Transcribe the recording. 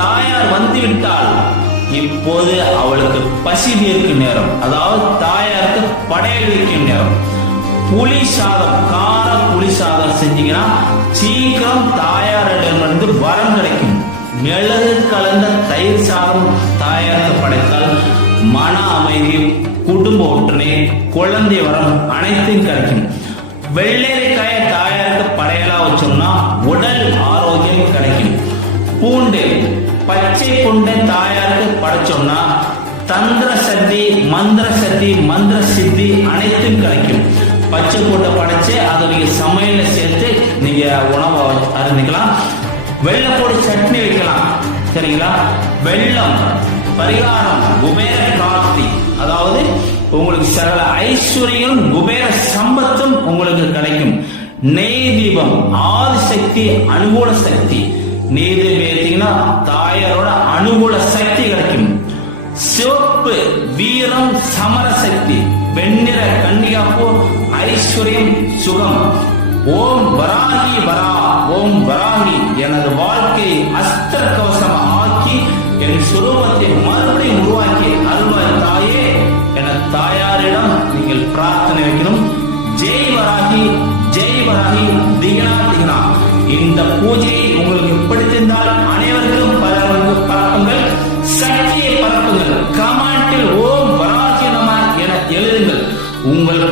தாயார் வந்துவிட்டால் இப்போது அவளுக்கு பசி தீர்க்கும் நேரம். அதாவது தாயாருக்கு படையல் வைக்கும் நேரம். புளி சாதம் கார புளி சாதம் செஞ்சீங்கன்னா சீக்கிரம் தாயாரிடமிருந்து வரம் கிடைக்கும். மிளகு கலந்த தயிர் சாதம் தாயாருக்கு படைத்தால் மன அமைதி குடும்ப ஒற்றுமை குழந்தை வரம் அனைத்தும் கிடைக்கும். வெள்ளரிக்காய தாயாருக்கு படையலா வச்சோம்னா உடல் ஆரோக்கியம் கிடைக்கும். பூண்டு பச்சை கொண்ட தாயாருக்கு படைச்சோம்னா தந்திர சக்தி மந்திர சக்தி மந்திர சித்தி அனைத்தும் கிடைக்கும். பச்சை கொண்டை படைச்சு அதை நீங்க சமையல சேர்த்து நீங்க உணவை அருந்திக்கலாம். வெள்ளைப்பூடி சட்னி வைக்கலாம் சரிங்களா? வெள்ளம் பரிகாரம் குபேர பிராப்தி. அதாவது உங்களுக்கு சகல ஐஸ்வர்யம் குபேர சம்பத்தும் உங்களுக்கு கிடைக்கும். நெய் தீபம் ஆதி சக்தி அனுகூல சக்தி. நெய் தீபம் தாயாரோட அனுகூல சக்தி கிடைக்கும். சிவப்பு வீரம் சமர சக்தி. வெண்ணிற கன்னிகாப்பு ஐஸ்வர்யம் சுகம். ஓம் வராகி வரா ஓம் வராகி எனது வாழ்க்கையை அஸ்திர கவசம் ஆக்கி என் சுரூபத்தை மறுபடியும் உருவாக்கி அருள்வாய் தாயே என தாயாரிடம் நீங்கள் பிரார்த்தனை வைக்கணும். ஜெய் வராகி ஜெய் வராகி திகனா இந்த பூஜையை உங்களுக்கு எப்படி தெரிந்த